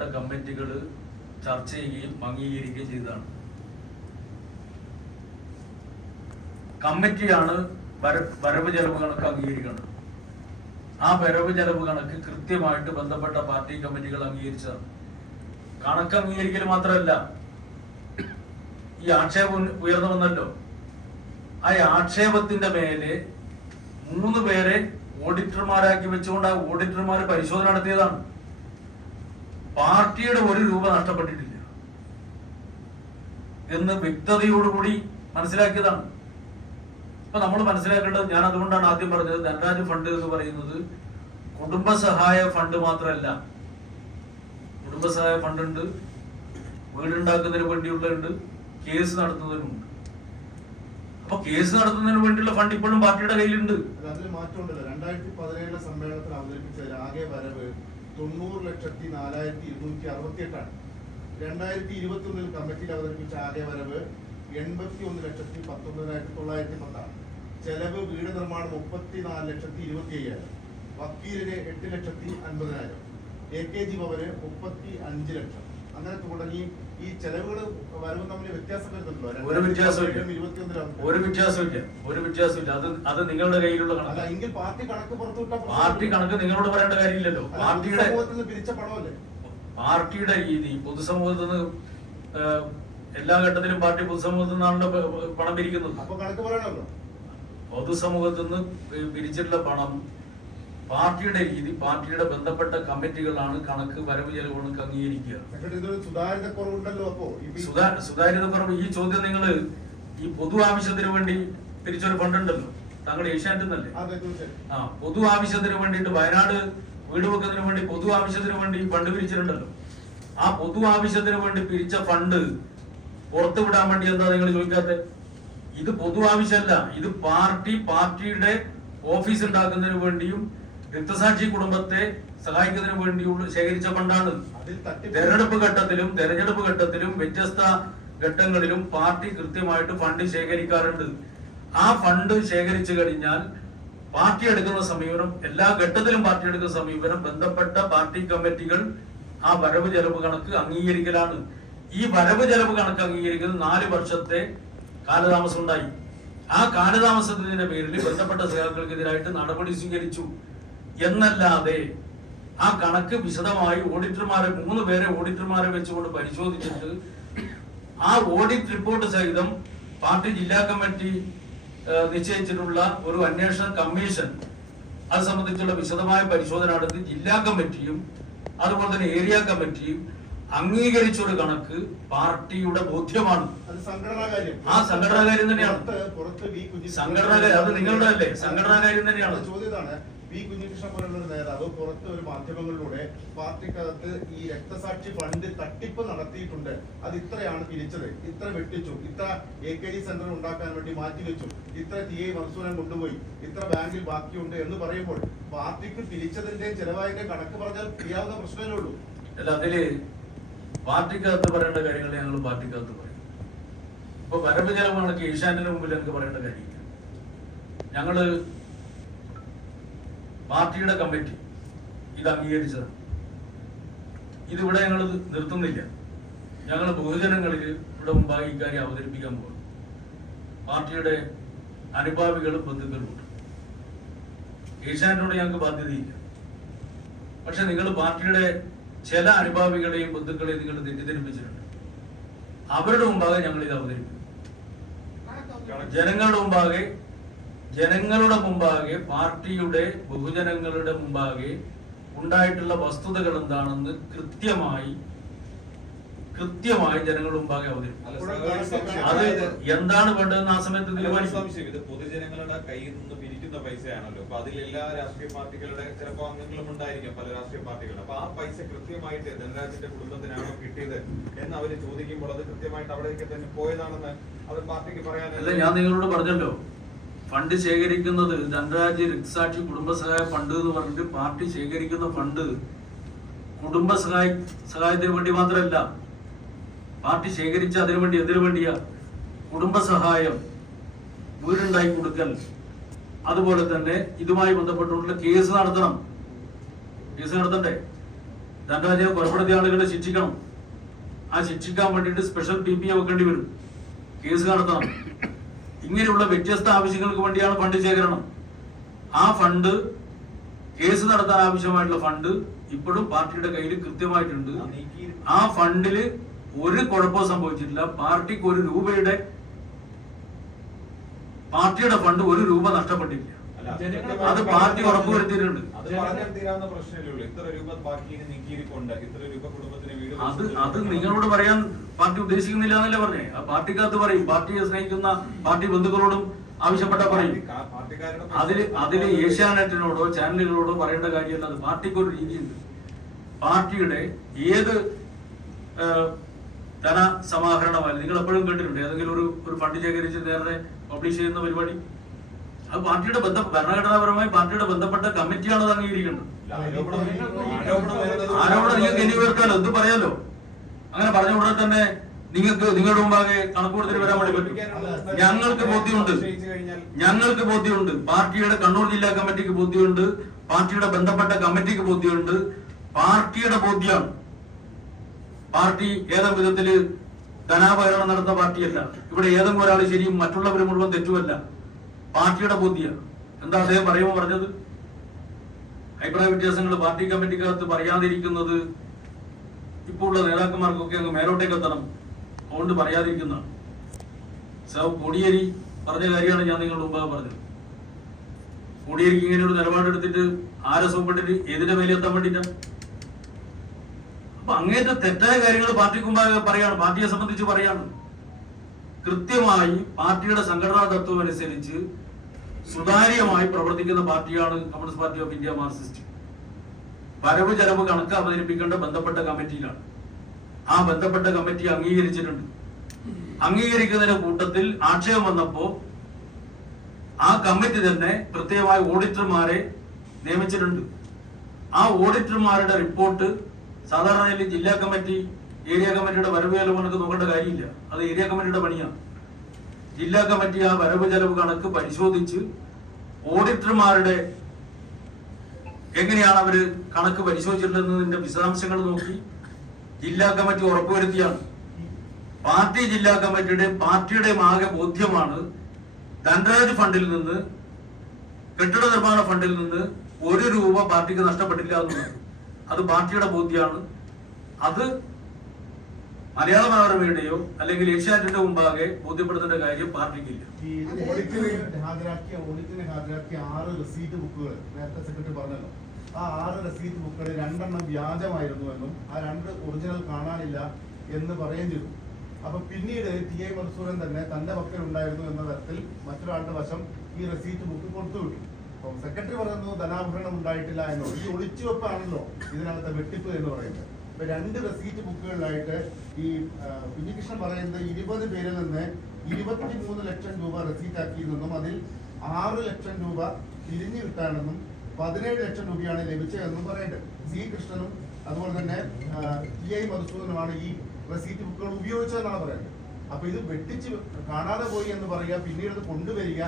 ബന്ധപ്പെട്ട കമ്മിറ്റികൾ ചർച്ച ചെയ്യുകയും അംഗീകരിക്കുകയും ചെയ്തതാണ്. കമ്മിറ്റിയാണ് വരവ് ചെലവ് കണക്ക് അംഗീകരിക്കേണ്ടത്. ആ വരവ് ചെലവ് കണക്ക് കൃത്യമായിട്ട് ബന്ധപ്പെട്ട പാർട്ടി കമ്മിറ്റികൾ അംഗീകരിച്ചതാണ്. കണക്ക് അംഗീകരിക്കൽ മാത്രമല്ല, ഈ ആക്ഷേപം ഉയർന്നു വന്നല്ലോ, ആ ആക്ഷേപത്തിന്റെ മേലെ 3 പേരെ ഓഡിറ്റർമാരാക്കി വെച്ചുകൊണ്ട് ആ ഓഡിറ്റർമാർ പരിശോധന നടത്തിയതാണ്. പാർട്ടിയുടെ 1 രൂപ നഷ്ടപ്പെട്ടിട്ടില്ല എന്ന് വ്യക്തതയോടുകൂടി മനസ്സിലാക്കിയതാണ്. ഇപ്പൊ നമ്മൾ മനസ്സിലാക്കേണ്ടത്, ഞാൻ അതുകൊണ്ടാണ് ആദ്യം പറഞ്ഞത്, ധനരാജ് ഫണ്ട് എന്ന് പറയുന്നത് കുടുംബസഹായ ഫണ്ട് മാത്രമല്ല. കുടുംബസഹായ ഫണ്ട് ഉണ്ട്, വീടുണ്ടാക്കുന്നതിന് വേണ്ടിയുള്ളതുണ്ട്, കേസ് നടത്തുന്നതിനുണ്ട്. അപ്പൊ കേസ് നടത്തുന്നതിന് വേണ്ടിയുള്ള ഫണ്ട് ഇപ്പോഴും പാർട്ടിയുടെ കയ്യിലുണ്ട്. അതിൽ മാറ്റമുണ്ടല്ലോ. 2017 സമ്മേളനത്തിൽ അവതരിപ്പിച്ച ആകെ വരവ് 90,04,268 ആണ്. 2021 കമ്മിറ്റിയിൽ അവതരിപ്പിച്ച ആകെ വരവ് 81,19,910 ആണ്. ചെലവ് വീട് നിർമ്മാണം 34,25,000, വക്കീലിന് 8,50,000, AKG ഭവന് 35 ലക്ഷം. അങ്ങനെ തുടങ്ങി ഈ ചെലവുകൾ വരവ് തമ്മിൽ വ്യത്യാസം വരുന്നുണ്ടല്ലോ. ഒരു വ്യത്യാസമില്ല. അത് നിങ്ങളുടെ കയ്യിലുള്ള കണക്ക്. എങ്കിൽ പാർട്ടി കണക്ക് പുറത്തുവിട്ട പാർട്ടി കണക്ക് നിങ്ങളോട് പറയേണ്ട കാര്യമില്ലല്ലോ. പാർട്ടിയുടെ പിരിച്ച പണമല്ലേ. പാർട്ടിയുടെ രീതി പൊതുസമൂഹത്തിൽ നിന്ന് എല്ലാ ഘട്ടത്തിലും പാർട്ടി പൊതുസമൂഹത്തിൽ നിന്നാണല്ലോ പണം പിരിക്കുന്നത്. അപ്പൊ കണക്ക് പറയണല്ലോ. പൊതുസമൂഹത്തിൽ നിന്ന് പിരിച്ചിട്ടുള്ള പണം പാർട്ടിയുടെ രീതി, പാർട്ടിയുടെ ബന്ധപ്പെട്ട കമ്മിറ്റികളാണ് കണക്ക് വരവ് ചെലവ് കണക്ക് അംഗീകരിക്കുക. സുതാര്യത കുറവ്. ഈ ചോദ്യം നിങ്ങൾ ഈ പൊതു ആവശ്യത്തിന് വേണ്ടി പിരിച്ചൊരു ഫണ്ട് ഉണ്ടല്ലോ, താങ്കൾ ഏഷ്യാനെറ്റ് എന്നല്ലേ? ആ, പൊതു ആവശ്യത്തിന് വേണ്ടിയിട്ട് വയനാട് വീട് വെക്കുന്നതിന് വേണ്ടി പൊതു ആവശ്യത്തിന് വേണ്ടി ഫണ്ട് പിരിച്ചിട്ടുണ്ടല്ലോ. ആ പൊതു ആവശ്യത്തിന് വേണ്ടി പിരിച്ച ഫണ്ട് പുറത്തു വിടാൻ വേണ്ടി എന്താ നിങ്ങൾ ചോദിക്കാത്തെ? ഇത് പൊതു ആവശ്യമല്ല, ഇത് പാർട്ടിയുടെ ഓഫീസ് ഉണ്ടാക്കുന്നതിന് വേണ്ടിയും രക്തസാക്ഷി കുടുംബത്തെ സഹായിക്കുന്നതിന് വേണ്ടിയുള്ള ശേഖരിച്ച ഫണ്ടാണ്. തെരഞ്ഞെടുപ്പ് ഘട്ടത്തിലും വ്യത്യസ്ത ഘട്ടങ്ങളിലും പാർട്ടി കൃത്യമായിട്ട് ഫണ്ട് ശേഖരിക്കാറുണ്ട്. ആ ഫണ്ട് ശേഖരിച്ചു കഴിഞ്ഞാൽ പാർട്ടി എടുക്കുന്ന സമീപനം, എല്ലാ ഘട്ടത്തിലും പാർട്ടി എടുക്കുന്ന സമീപനം ബന്ധപ്പെട്ട പാർട്ടി കമ്മിറ്റികൾ ആ വരവ് ചെലവ് കണക്ക് അംഗീകരിക്കലാണ്. ഈ വരവ് ചെലവ് കണക്ക് അംഗീകരിക്കുന്നത് 4 വർഷത്തെ കാലതാമസം ഉണ്ടായി. ആ കാലതാമസത്തിന്റെ പേരിൽ ബന്ധപ്പെട്ട സേവകർക്കെതിരായിട്ട് നടപടി സ്വീകരിച്ചു എന്നല്ലാതെ ആ കണക്ക് വിശദമായി 3 പേരെ ഓഡിറ്റർമാരെ വെച്ചുകൊണ്ട് പരിശോധിച്ചിട്ട് ആ ഓഡിറ്റ് റിപ്പോർട്ട് സഹിതം പാർട്ടി ജില്ലാ കമ്മിറ്റി നിശ്ചയിച്ചിട്ടുള്ള ഒരു അന്വേഷണ കമ്മീഷൻ അത് സംബന്ധിച്ചുള്ള വിശദമായ പരിശോധന നടത്തി ജില്ലാ കമ്മിറ്റിയും അതുപോലെ തന്നെ ഏരിയ കമ്മിറ്റിയും അംഗീകരിച്ചൊരു കണക്ക് പാർട്ടിയുടെ ബോധ്യമാണ്. ആ സംഘടനാ കാര്യം തന്നെയാണ്. അത് നിങ്ങളുടെ അല്ലേ? സംഘടനാ കാര്യം തന്നെയാണ്. ചോദ്യമാണ് പി കുഞ്ഞികൃഷ്ണൻ പോലുള്ള ഒരു നേതാവ് പുറത്ത് ഒരു മാധ്യമങ്ങളിലൂടെ പാർട്ടിക്കകത്ത് ഈ രക്തസാക്ഷി ഫണ്ട് തട്ടിപ്പ് നടത്തിയിട്ടുണ്ട്, അത് ഇത്രയാണ് പിരിച്ചത്, ഇത്ര വെട്ടിച്ചു, ഇത്ര AKG സെന്റർ ഉണ്ടാക്കാൻ വേണ്ടി മാറ്റിവെച്ചു, ഇത്ര TI മൻസൂരൻ കൊണ്ടുപോയി, ഇത്ര ബാങ്കിൽ ബാക്കിയുണ്ട് എന്ന് പറയുമ്പോൾ പാർട്ടിക്ക് പിരിച്ചതിന്റെ ചെലവായതിന്റെ കണക്ക് പറഞ്ഞാൽ ചെയ്യാവുന്ന പ്രശ്നമേ ഉള്ളൂ. അല്ല, അതില് പാർട്ടിക്കകത്ത് പറയേണ്ട കാര്യങ്ങൾ ഞങ്ങൾ പാർട്ടിക്കകത്ത് പറയും. ഇപ്പൊ വരവ് ചെലവ് കണക്ക് ഏഷ്യാനെറ്റിന് മുമ്പിൽ എനിക്ക് പറയേണ്ട കാര്യമില്ല. ഞങ്ങള് പാർട്ടിയുടെ കമ്മിറ്റി ഇത് അംഗീകരിച്ചത്. ഇതിവിടെ ഞങ്ങൾ നിർത്തുന്നില്ല. ഞങ്ങൾ ബഹുജനങ്ങളിൽ ഇവിടെ മുമ്പായി ഇക്കാര്യം അവതരിപ്പിക്കാൻ പോകും. പാർട്ടിയുടെ അനുഭാവികളും ബന്ധുക്കളുമുണ്ട്. ഏഷ്യാനെറ്റിനോട് ഞങ്ങൾക്ക് ബാധ്യതയില്ല. പക്ഷെ നിങ്ങൾ പാർട്ടിയുടെ ചില അനുഭാവികളെയും ബന്ധുക്കളെയും നിങ്ങൾ തെറ്റിദ്ധരിപ്പിച്ചിട്ടുണ്ട്. അവരുടെ മുമ്പാകെ ഞങ്ങൾ ഇത് അവതരിപ്പിക്കും. ജനങ്ങളുടെ മുമ്പാകെ പാർട്ടിയുടെ ബഹുജനങ്ങളുടെ മുമ്പാകെ ഉണ്ടായിട്ടുള്ള വസ്തുതകൾ എന്താണെന്ന് കൃത്യമായി ജനങ്ങളുടെ മുമ്പാകെ അവതരിപ്പിക്കും. അത് എന്താണ് വേണ്ടതെന്ന് ആ സമയത്ത് തീരുമാനിക്കും. പൊതുജനങ്ങളുടെ കയ്യിൽ നിന്ന് പിരിക്കുന്ന പൈസയാണല്ലോ. അപ്പൊ അതിൽ എല്ലാ രാഷ്ട്രീയ പാർട്ടികളുടെ ചിലപ്പോ അംഗങ്ങളും ഉണ്ടായിരിക്കും, പല രാഷ്ട്രീയ പാർട്ടികളുടെ. അപ്പൊ ആ പൈസ കൃത്യമായിട്ട് ധനരാജിന്റെ കുടുംബത്തിനാണോ കിട്ടിയത് എന്ന് അവര് ചോദിക്കുമ്പോൾ അത് കൃത്യമായിട്ട് അവിടേക്ക് തന്നെ പോയതാണെന്ന് അവർ പാർട്ടിക്ക് പറയാനല്ല. ഞാൻ നിങ്ങളോട് പറഞ്ഞല്ലോ, ഫണ്ട് ശേഖരിക്കുന്നത് ധനരാജ് രക്തസാക്ഷി കുടുംബസഹായ ഫണ്ട് എന്ന് പറഞ്ഞിട്ട് പാർട്ടി ശേഖരിക്കുന്ന ഫണ്ട് സഹായത്തിന് വേണ്ടി മാത്രമല്ല. പാർട്ടി ശേഖരിച്ച എന്തിനു വേണ്ടിയാ? കുടുംബസഹായം, വീടുണ്ടാക്കി കൊടുക്കൽ, അതുപോലെ തന്നെ ഇതുമായി ബന്ധപ്പെട്ടുള്ള കേസ് നടത്തണ്ടേ? ധനരാജിനെ കൊലപ്പെടുത്തിയ ആളുകളെ ശിക്ഷിക്കണം. ആ ശിക്ഷിക്കാൻ വേണ്ടിയിട്ട് സ്പെഷ്യൽ PPA വെക്കേണ്ടി വരും, കേസ് നടത്തണം. ഇങ്ങനെയുള്ള വ്യത്യസ്ത ആവശ്യങ്ങൾക്ക് വേണ്ടിയാണ് ഫണ്ട് ശേഖരണം. ആ ഫണ്ട്, കേസ് നടത്താൻ ആവശ്യമായിട്ടുള്ള ഫണ്ട് ഇപ്പോഴും പാർട്ടിയുടെ കയ്യിൽ കൃത്യമായിട്ടുണ്ട്. ആ ഫണ്ടില് ഒരു കുഴപ്പവും സംഭവിച്ചിട്ടില്ല. പാർട്ടിക്ക് പാർട്ടിയുടെ ഫണ്ട് 1 രൂപ നഷ്ടപ്പെട്ടില്ല. അത് പാർട്ടി ഉറപ്പുവരുത്തിയിട്ടുണ്ട്. അത് നിങ്ങളോട് പറയാൻ പാർട്ടി ഉദ്ദേശിക്കുന്നില്ല എന്നല്ലേ പറഞ്ഞേ. ആ പാർട്ടിക്കകത്ത് പറയും, പാർട്ടിയെ സ്നേഹിക്കുന്ന പാർട്ടി ബന്ധുക്കളോടും ആവശ്യപ്പെട്ട പറയും. അതില് ഏഷ്യാനെറ്റിനോടോ ചാനലുകളോടോ പറയേണ്ട കാര്യമല്ല. അത് പാർട്ടിക്ക് ഒരു രീതിയുണ്ട്. പാർട്ടിയുടെ ഏത് ധനസമാഹരണമായാലും നിങ്ങൾ എപ്പോഴും കേട്ടിട്ടുണ്ട്, ഏതെങ്കിലും ഒരു ഫണ്ട് ശേഖരിച്ച് നേരത്തെ പബ്ലിഷ് ചെയ്യുന്ന പരിപാടി. അത് പാർട്ടിയുടെ ഭരണഘടനാപരമായി പാർട്ടിയുടെ ബന്ധപ്പെട്ട കമ്മിറ്റിയാണ് അത് അംഗീകരിക്കേണ്ടത്. ആരോപണം നിങ്ങൾക്ക് ഇനി ഉയർത്താലോ, എന്ത് പറയാലോ. അങ്ങനെ പറഞ്ഞ ഉടനെ തന്നെ നിങ്ങളുടെ മുമ്പാകെ കണക്ക് കൊടുത്തിട്ട് വരാൻ വേണ്ടി പറ്റും. ഞങ്ങൾക്ക് ബോധ്യമുണ്ട്. പാർട്ടിയുടെ കണ്ണൂർ ജില്ലാ കമ്മിറ്റിക്ക് ബോധ്യമുണ്ട്, പാർട്ടിയുടെ ബന്ധപ്പെട്ട കമ്മിറ്റിക്ക് ബോധ്യമുണ്ട്. പാർട്ടിയുടെ ബോധ്യമാണ്. പാർട്ടി ഏതെങ്കിലും വിധത്തില് ധനാപകരണം നടത്തുന്ന പാർട്ടിയല്ല. ഇവിടെ ഏതെങ്കിലും ഒരാൾ ശരിയും മറ്റുള്ളവർ മുഴുവൻ തെറ്റുമല്ല. പാർട്ടിയുടെ ബോധ്യമാണ്. എന്താ അദ്ദേഹം പറയുമ്പോൾ പറഞ്ഞത്? അഭിപ്രായ വ്യത്യാസങ്ങൾ പാർട്ടി കമ്മിറ്റിക്കകത്ത് പറയാതിരിക്കുന്നത് ഇപ്പോൾ ഉള്ള നേതാക്കന്മാർക്കൊക്കെ അങ്ങ് മേലോട്ടേക്ക് എത്തണം, അതുകൊണ്ട് പറയാതിരിക്കുന്നതാണ്. കോടിയേരി പറഞ്ഞ കാര്യമാണ് ഞാൻ നിങ്ങളുടെ മുമ്പ് പറഞ്ഞത്. കോടിയേരിക്ക് ഇങ്ങനെ ഒരു നിലപാടെടുത്തിട്ട് ആരെ സൂപ്പിട്ടിട്ട് ഏതിന്റെ മേലെ എത്താൻ വേണ്ടിയിട്ടാണ്? അപ്പൊ അങ്ങേറ്റ തെറ്റായ കാര്യങ്ങൾ പാർട്ടിക്ക് മുമ്പാകെ പറയാണ്, പാർട്ടിയെ സംബന്ധിച്ച് പറയാണ്. കൃത്യമായി പാർട്ടിയുടെ സംഘടനാ തത്വം അനുസരിച്ച് സുതാര്യമായി പ്രവർത്തിക്കുന്ന പാർട്ടിയാണ് communist party of India Marxist. വരവ് ചെലവ് കണക്ക് അവതരിപ്പിക്കേണ്ട ബന്ധപ്പെട്ട കമ്മിറ്റിയിലാണ്. ആ ബന്ധപ്പെട്ട കമ്മിറ്റി അംഗീകരിച്ചിട്ടുണ്ട്. അംഗീകരിക്കുന്നതിന്റെ കൂട്ടത്തിൽ ആക്ഷേപം വന്നപ്പോ ആ കമ്മിറ്റി തന്നെ പ്രത്യേകമായി ഓഡിറ്റർമാരെ നിയമിച്ചിട്ടുണ്ട്. ആ ഓഡിറ്റർമാരുടെ റിപ്പോർട്ട് സാധാരണ ജില്ലാ കമ്മിറ്റി, ഏരിയ കമ്മിറ്റിയുടെ വരവ് ചെലവ് കണക്ക് നോക്കേണ്ട കാര്യമില്ല. അത് ഏരിയ കമ്മിറ്റിയുടെ പണിയാണ്. ജില്ലാ കമ്മിറ്റി ആ വരവ് ചെലവ് കണക്ക് പരിശോധിച്ച് ഓഡിറ്റർമാരുടെ എങ്ങനെയാണ് അവര് കണക്ക് പരിശോധിച്ചിട്ടുള്ളതിന്റെ വിശദാംശങ്ങൾ നോക്കി ജില്ലാ കമ്മിറ്റി ഉറപ്പുവരുത്തിയാണ്. പാർട്ടി ജില്ലാ പാർട്ടിയുടെ ആകെ ബോധ്യമാണ് ധനരാജ് ഫണ്ടിൽ നിന്ന്, കെട്ടിട നിർമ്മാണ ഫണ്ടിൽ നിന്ന് 1 രൂപ പാർട്ടിക്ക് നഷ്ടപ്പെട്ടില്ല എന്നുള്ളത്. അത് പാർട്ടിയുടെ ബോധ്യമാണ്. അത് മലയാള മനോരമയുടെയോ അല്ലെങ്കിൽ ഏഷ്യാനെറ്റിന്റെ മുമ്പാകെ ബോധ്യപ്പെടുത്തേണ്ട കാര്യം പാർട്ടിക്കില്ല. ഓഡിറ്റിന് ഹാജരാക്കിയ 6 റെസീറ്റ് ബുക്കുകൾ നേരത്തെ സെക്രട്ടറി പറഞ്ഞല്ലോ. ആ 6 റെസീറ്റ് ബുക്കുകളിൽ 2 എണ്ണം വ്യാജമായിരുന്നു എന്നും ആ 2 ഒറിജിനൽ കാണാനില്ല എന്ന് പറയുകയും ചെയ്തു. അപ്പൊ പിന്നീട് TA മധുസൂദനൻ തന്നെ തന്റെ പക്കൽ ഉണ്ടായിരുന്നു എന്ന തരത്തിൽ മറ്റൊരാളുടെ വശം ഈ റെസീറ്റ് ബുക്ക് കൊടുത്തുവിട്ടു. അപ്പം സെക്രട്ടറി പറയുന്നു ധനാഭരണം ഉണ്ടായിട്ടില്ല എന്നോ. ഈ ഒളിച്ചുവെപ്പാണല്ലോ ഇതിനകത്ത് വെട്ടിപ്പ് എന്ന് പറയുന്നത്. ഇപ്പൊ 2 റെസീറ്റ് ബുക്കുകളിലായിട്ട് ഈ കുഞ്ഞികൃഷ്ണൻ പറയുന്നത് 20 പേരിൽ നിന്ന് 23 ലക്ഷം രൂപ റെസീറ്റ് ആക്കിയെന്നും അതിൽ 6 ലക്ഷം രൂപ തിരിഞ്ഞു കിട്ടാനെന്നും 17 ലക്ഷം രൂപയാണ് ലഭിച്ചതെന്നും പറയുന്നത്. C കൃഷ്ണനും അതുപോലെ തന്നെ TA മധുസൂദനുമാണ് ഈ റെസീറ്റ് ബുക്കുകൾ ഉപയോഗിച്ചതെന്നാണ് പറയുന്നത്. അപ്പൊ ഇത് വെട്ടിച്ച് കാണാതെ പോയി എന്ന് പറയുക, പിന്നീട് അത് കൊണ്ടുവരിക,